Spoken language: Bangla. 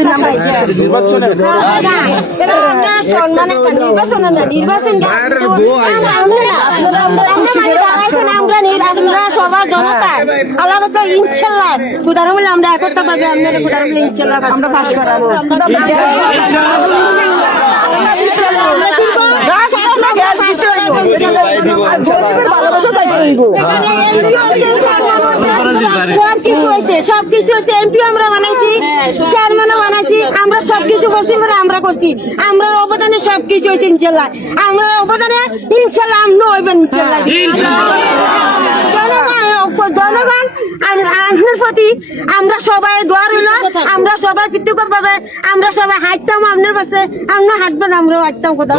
আমরা- আমরা নির্বাচনে এটা আপনার সম্মান একটা নির্বাচন না নির্বাচন আমরা আমরা না আপনারা আমরা খুশি করে আমরা নির আমরা সবার জনতা। আল্লাহ তো ইনশাআল্লাহ খুদার আমরা একতা পাবে আপনারা খুদার বলে আমরা পাস করাবো। সবকিছু হয়েছে সবকিছু হয়েছে এমপি আমরা বানাইছি। সবকিছু করছি মানে আমরা করছি। আমরা অবদানে সবকিছু হয়েছে ইনশাল্লাহ। আমরা অবদানে ইনশাল্লাহ আমরা হইবেন ইনশাল্লাহ। জনগণ আপনার প্রতি আমরা সবাই দোয়া রইল। আমরা সবাই কৃতজ্ঞ পাবে আমরা সবাই হাঁটতাম আপনার পাশে। আমরা হাঁটবেন আমরাও হাঁটতাম কোথাও।